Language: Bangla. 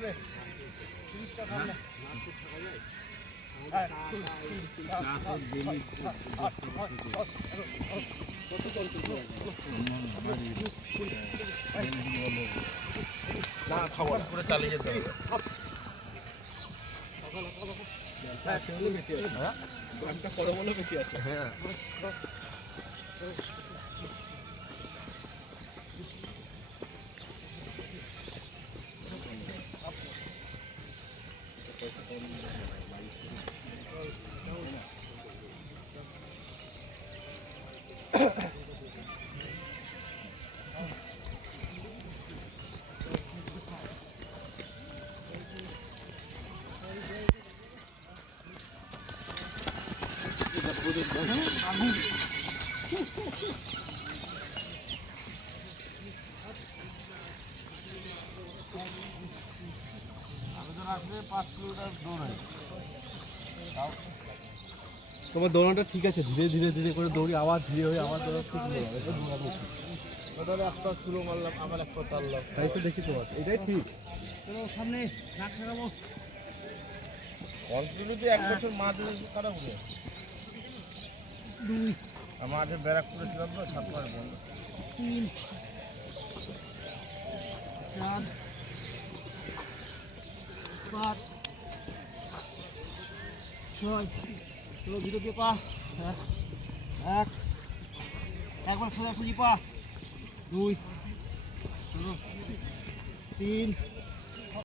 হবে 30টা ঠান্ডা না খাবার করে চালিয়ে যেতে হবে হ্যাঁ গানটা করো বলে বেঁচে আছে হ্যাঁ তোমার দৌড়ানোটা ঠিক আছে, ধীরে ধীরে ধীরে করে দৌড়ি, আবার ধীরে হয়ে আবার দৌড়া ঠিক হয়ে যাবে। ওটারে একটা শুরু মারলাম আবার একটা টানলাম তাই তো দেখি তোমার এটাই ঠিক। চলো সামনে নাক লাগাবো কন্টিনিউটি 1 বছর মাঝে কাটা হবে 2 আমাদের ব্যারাকপুরে ছিলাম তো 7 মাস বন্ধ 3 4 5 6 চলো ধীরে ধীরে পা 1 একবার সোজাসুজি পা 2 চলো 3